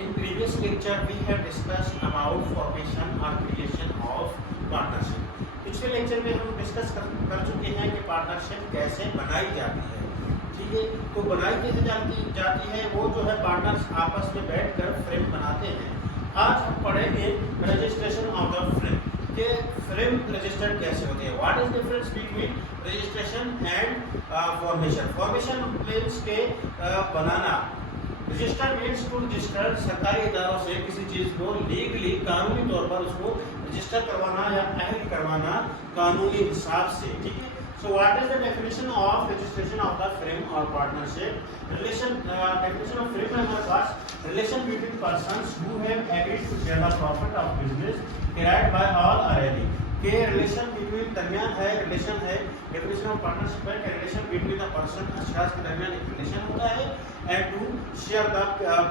In previous lecture, we have discussed about formation or creation of partnership. पिछले lecture में हम discuss कर चुके हैं कि पार्टनरशिप कैसे बनाई जाती है। ठीक है, तो बनाई कैसे जाती है वो जो है पार्टनर्स आपस में बैठकर फ्रेम बनाते हैं। आज हम पढ़ेंगे रजिस्ट्रेशन ऑफ द फ्रेम के फ्रेम रजिस्टर्ड कैसे होते हैं। What is difference between registration and formation. Formation means के बनाना, रजिस्टर मीन्स टू रजिस्टर सरकारी इदारों से किसी चीज को लीगली कानूनी तौर पर उसको रजिस्टर करवाना या अहल करवाना कानूनी हिसाब से। ठीक है, so what is the definition of registration of the firm और partnership. Relation definition of firm है हमारे पास relation between persons who have agreed to share the profit of business carried by all or any के relation between दरमियान है, relation है। Definition of partnership है कि रिलेशन बिटवीन द पर्सन अशखास के दरमियान एक रिलेशन होता है and to share the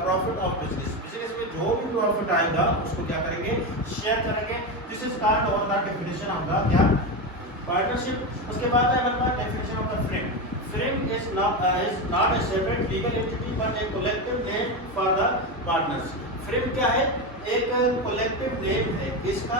profit of business. Business में जो भी प्रॉफिट आएगा उसको क्या करेंगे, शेयर करेंगे। दिस इज कॉल्ड और द डेफिनेशन ऑफ द क्या पार्टनरशिप। उसके बाद है हमारे पास definition of the firm. Firm is not a separate legal entity but a collective name for the partners. Firm क्या है, एक कलेक्टिव नेम है किसका,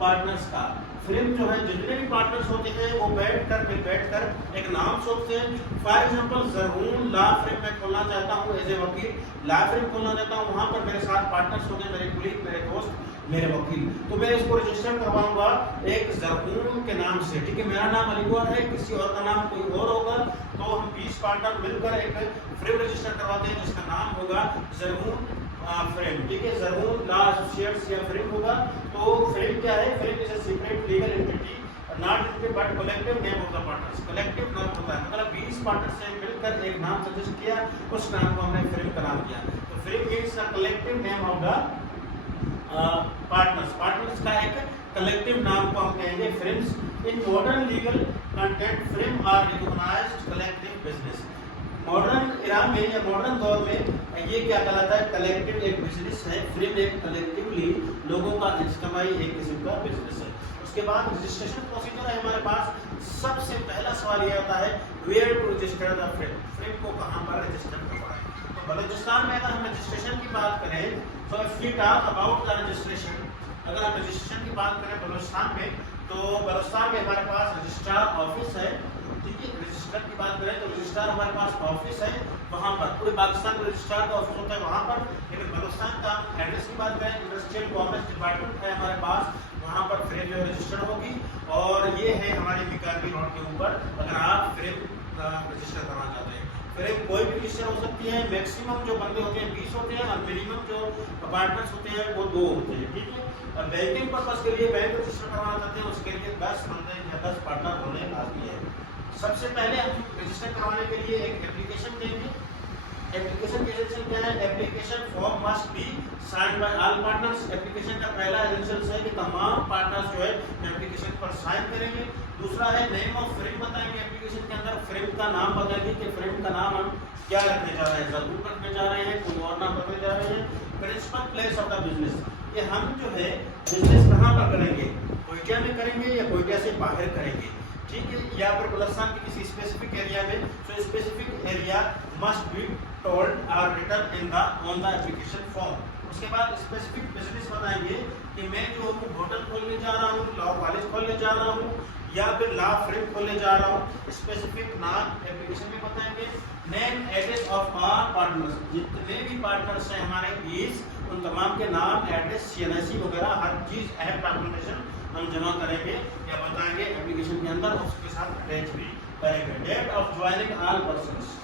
पार्टनर्स का। फ्रेम जो है जितने भी पार्टनर्स होते हैं वो बैठकर एक नाम सोचते हैं। फॉर एग्जांपल ज़रूर लॉ फ्रेम में खोलना चाहता हूँ एज ए वकील, लॉ फ्रेम खोलना चाहता हूँ, वहाँ पर मेरे साथ पार्टनर्स होंगे, मेरे कुलीग, मेरे दोस्त, मेरे वकील। तो मैं इसको रजिस्टर करवाऊंगा एक ज़रूर के नाम से। ठीक है, मेरा नाम अलीगौर है, किसी और का नाम कोई और होगा, तो हम 20 पार्टनर मिलकर एक फ्रेम रजिस्टर करवाते हैं जिसका नाम होगा ज़रूर फ्रेम। ठीक है, ज़रूर लॉ एसोसिएट्स या फ्रेम होगा। तो फ्रेम क्या है, frame is a separate legal entity not entity but collective name of the partners. Collective नाम होता है, मतलब 20 पार्टनर से मिलकर एक नाम सजेस्ट किया, उस नाम को हमने फ्रेम का नाम दिया। तो firm means the collective name of the partners. Partners का एक कलेक्टिव नाम को हम कहेंगे firms. In modern legal content firm are recognized collective business. Modern era में या मॉडर्न दौर में ये क्या कहलाता है, कलेक्टिव एक बिजनेस है। फ्रेम एक कलेक्टिवली लोगों का कमाई एक किस्म का बिजनेस है। उसके बाद रजिस्ट्रेशन प्रोसीजर है हमारे पास। सबसे पहला सवाल ये आता है where to register the firm. Firm को कहाँ पर रजिस्टर करवाएं। तो बलूचिस्तान में अगर हम रजिस्ट्रेशन की बात करें तो if we talk about the registration, अगर हम रजिस्ट्रेशन की बात करें बलूचिस्तान में, तो बलूचिस्तान में हमारे पास रजिस्ट्रार ऑफिस है। ठीक है, रजिस्ट्रार की बात करें तो रजिस्ट्रार हमारे पास ऑफिस है, वहाँ पर पूरे पाकिस्तान में रजिस्ट्रार का ऑफिस होता है वहाँ पर। लेकिन बलूचिस्तान का एड्रेस की बात करें, इंडस्ट्रियल कॉमर्स डिपार्टमेंट है हमारे पास, वहाँ पर फ्रेम जो रजिस्टर्ड होगी। और ये है हमारे बीकानेर रोड के ऊपर अगर आप फ्रेम रजिस्टर करना चाहते हैं। फ्रेम कोई भी रजिस्टर हो सकती है। मैक्सिमम जो बंदे होते हैं 20 होते हैं और मिनिमम जो पार्टनर्स होते हैं वो 2 होते हैं। ठीक है, और बैंकिंग पर्पस के लिए बैंक रजिस्टर करवाना चाहते हैं उसके लिए 10 बंदे या 10 पार्टनर होने लाजमी है। सबसे पहले हम रजिस्टर करवाने के लिए एक एप्लीकेशन देंगे। एप्लीकेशन की एसेंशियल क्या है, application form must be sign by all partners. Application का पहला एसेंशियल है कि तमाम पार्टनर्स जो है एप्लीकेशन पर साइन करेंगे। दूसरा है नेम ऑफ फ्रेम बताएंगे, एप्लीकेशन के अंदर फ्रेम का नाम बताएंगे कि फ्रेम का नाम हम क्या रखने जा रहे हैं, ज़रूर रखने जा रहे हैं, कोई और नाम रखने जा रहे हैं। Principal place of the business, ये हम जो है बिजनेस कहाँ पर करेंगे, कोयटा में करेंगे या कोयटा से बाहर करेंगे। ठीक है, या फिर बलूचिस्तान के किसी स्पेसिफिक एरिया में, तो specific area must be told और written in the on the application form. उसके बाद स्पेसिफिक बिजनेस बताएंगे कि मैं जो हूँ होटल खोलने जा रहा हूँ, लॉ कॉलेज खोलने जा रहा हूँ या फिर लॉ फ्रेम खोलने जा रहा हूँ। स्पेसिफिक नाम एप्लीकेशन में बताएंगे। Name address of our partners, जितने भी पार्टनर्स हैं हमारे 20, उन तमाम के नाम, एड्रेस, CNIC वगैरह हर चीज़ अहम डॉक्यूमेंटेशन हम जमा करेंगे या बताएंगे एप्लीकेशन के अंदर, उसके साथ अटैच भी करेंगे। Date of joining all persons,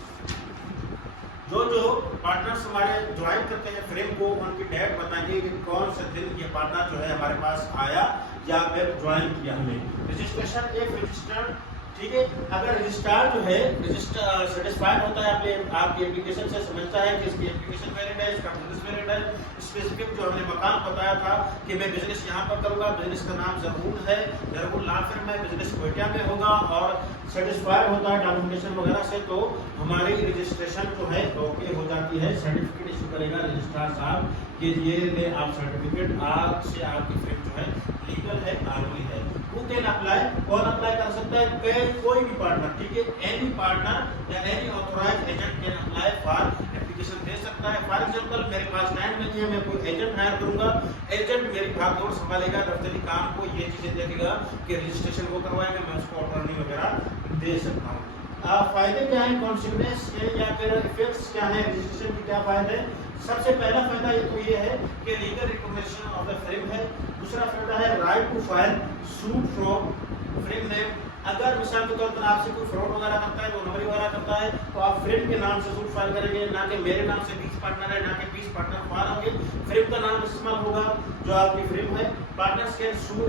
जो पार्टनर्स हमारे ज्वाइन करते हैं फ्रेम को, उनकी डेट बताएंगे कि कौन से दिन ये पार्टनर जो है हमारे पास आया या फिर ज्वाइन किया हमें। रजिस्ट्रेशन एक रजिस्टर्ड, ठीक है, अगर रजिस्ट्रार जो है रजिस्टर सेटिस्फाइड होता है आपकी एप्लीकेशन से, समझता है कि इसकी एप्लीकेशन वैलिड है, इसका बिजनेस वैलिड है, स्पेसिफिक जो हमने मकान बताया था कि मैं बिजनेस यहाँ पर करूँगा, बिजनेस का नाम ज़रूर है, ज़रूर लॉ फिर में बिजनेस कोयटा में होगा और सेटिस्फाइड होता है डॉक्यूमेंटेशन वगैरह से, तो हमारी रजिस्ट्रेशन जो है ओके हो जाती है। सर्टिफिकेट इशू करेगा रजिस्ट्रार साहब कि ये ले आप सर्टिफिकेट, आज से आपकी फ्रेम जो है लीगल है, कानूनी है। Who can apply? कौन अप्लाई कर सकता है, कोई भी पार्टनर। ठीक है, एनी पार्टनर या any authorised agent can apply for application दे सकता है। फॉर एग्जांपल मेरे पास लैंड नहीं है, मैं कोई एजेंट हायर करूंगा, एजेंट मेरी भागदौड़ संभालेगा, दफ्तरी काम को ये चीजें देखेगा कि रजिस्ट्रेशन वो करवाएगा, मैं उसको अटॉर्नी वगैरह दे सकता हूँ। फायदे क्या है, कॉन्सिक्वेंस या फिर इफेक्ट्स क्या है, रजिस्ट्रेशन के क्या फायदे हैं। सबसे पहला फायदा ये है कि legal recognition of the firm है। दूसरा फायदा है right to file suit from firm name. अगर मिसाल के तौर पर आपसे कोई फ्रॉड वगैरह करता है, वो नंबरी वगैरह करता है, तो आप फ्रेम के नाम से सूट फाइल करेंगे, ना कि मेरे नाम से 20 पार्टनर है, ना कि 20 पार्टनर फाइल होंगे, फ्रेम का नाम इस्तेमाल होगा जो आपकी फ्रेम है। Partners can sue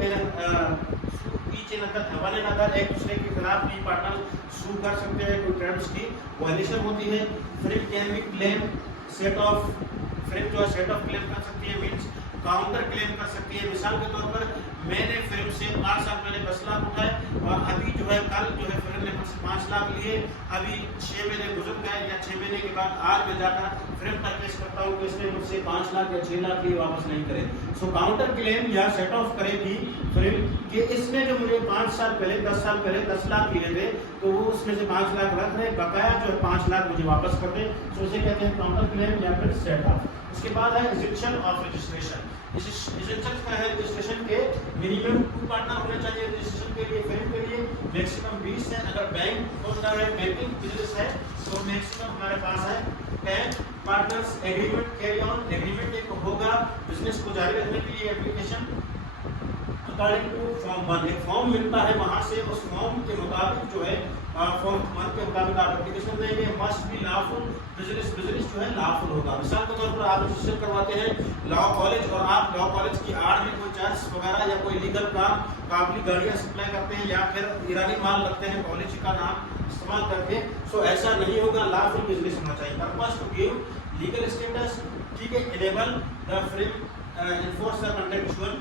each another, एक दूसरे के खिलाफ भी पार्टनर सू कर सकते हैं, कोई टर्म्स की वायलेशन होती है। Frame can be claim set of, frame जो है सेट ऑफ क्लेम कर सकती है, मींस काउंटर क्लेम कर सकती है। मिसाल के तौर पर मैंने फ्रेम से 5 साल पहले 10 लाख उठाए और अभी जो है कल जो है फ्रेम ने मुझसे 5 लाख लिए, अभी 6 महीने गुजर गए या 6 महीने के बाद आज मैं जाकर फ्रेम पर केस करता हूँ कि इसने मुझसे 5 लाख या 6 लाख लिए वापस नहीं करे। सो काउंटर क्लेम या सेट ऑफ करेगी फ्रेम कि इसने जो मुझे 5 साल पहले 10 साल पहले 10 लाख लिए थे, तो वो उसमें से 5 लाख रख रहे, बकाया जो है 5 लाख मुझे वापस कर दे। सो उसे कहते हैं काउंटर क्लेम या फिर सेट ऑफ। उसके बाद है इजेंशन ऑफ रजिस्ट्रेशन। इजेंशन का है रजिस्ट्रेशन के मिनिमम 2 पार्टनर होने चाहिए रजिस्ट्रेशन के लिए, फ्रेम के लिए मैक्सिमम 20 है। अगर बैंक होता है, बैंकिंग बिजनेस है, तो मैक्सिमम हमारे पास है 10 partners. Agreement carry on, agreement एक होगा बिजनेस को जारी रखने के लिए। एप्लीकेशन अकॉर्डिंग टू फॉर्म 1, एक फॉर्म मिलता है वहां से, उस फॉर्म के मुताबिक जो है फॉर्म 1 के मुताबिक आप एप्लीकेशन देंगे। Must be lawful business, business जो है लॉफुल होगा। मिसाल के तौर पर आप रजिस्टर करवाते हैं लॉ कॉलेज और आप लॉ कॉलेज की आड़ में कोई चर्च वगैरह या कोई लीगल काम, काबुली गाड़ियां सप्लाई करते हैं या फिर ईरानी माल रखते हैं कॉलेज का नाम इस्तेमाल करके, सो ऐसा नहीं होगा, लॉफुल बिजनेस होना चाहिए। Purpose to give legal status, ठीक है, enable the firm enforce the contractual,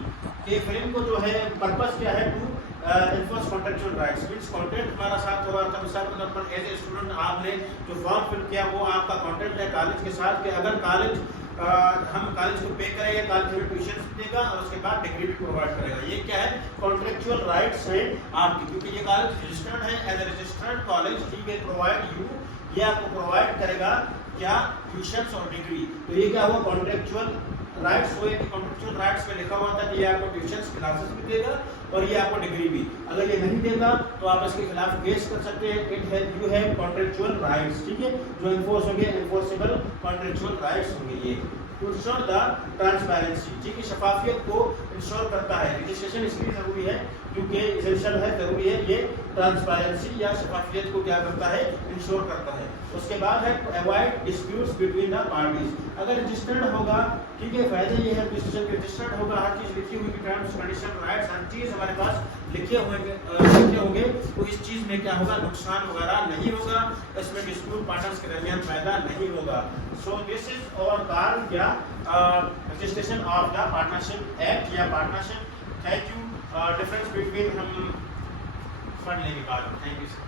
के फ्रेम को जो है पर्पस क्या है, to enforce contractual rights, means contract हमारा साथ हुआ था। मिसाल के तौर पर एज ए स्टूडेंट आपने जो फॉर्म फिल किया वो आपका कॉन्ट्रैक्ट है कॉलेज के साथ, कि अगर कॉलेज हम कॉलेज को पे करेंगे, कॉलेज हमें ट्यूशन देगा और उसके बाद डिग्री भी प्रोवाइड करेगा। ये क्या है, कॉन्ट्रेक्चुअल राइट्स है आपकी, क्योंकि ये कॉलेज रजिस्टर्ड है as a registered college, he will provide you, ये आपको प्रोवाइड करेगा क्या, ट्यूशन और डिग्री। तो ये क्या हुआ, कॉन्ट्रेक्चुअल राइट्स हुए कि कॉन्ट्रेक्चुअल राइट्स में लिखा हुआ था कि ये आपको ट्यूशन क्लासेस भी देगा और ये आपको डिग्री भी। अगर ये नहीं देगा तो आप इसके खिलाफ केस कर सकते हैं। इट है यू हैव कॉन्ट्रेक्चुअल राइट्स, ठीक है, जो इन्फोर्स होंगे, इन्फोर्सेबल कॉन्ट्रेक्चुअल राइट्स होंगे। ये टू इंश्योर द ट्रांसपेरेंसी, ठीक है, शफाफियत को इंश्योर करता है। रजिस्ट्रेशन इसलिए जरूरी है क्योंकि एसेंशियल है, जरूरी है, ये ट्रांसपेरेंसी या शफाफियत को क्या करता है, इंश्योर करता है। उसके बाद है avoid disputes between the parties. अगर रजिस्टर्ड होगा, ठीक है, फायदे ये है रजिस्ट्रेशन के, रजिस्टर्ड होगा, हर चीज लिखी हुई, टर्म्स कंडीशन राइट्स हर चीज हमारे पास लिखे होंगे, तो इस चीज में क्या होगा, नुकसान वगैरह नहीं होगा, इसमें डिस्प्यूट पार्टनर्स के दरमियान पैदा नहीं होगा। सो दिस इज और कार्ड क्या, registration of the partnership act या partnership. Thank you. Difference between हम पढ़ लेंगे बाद में। Thank you sir.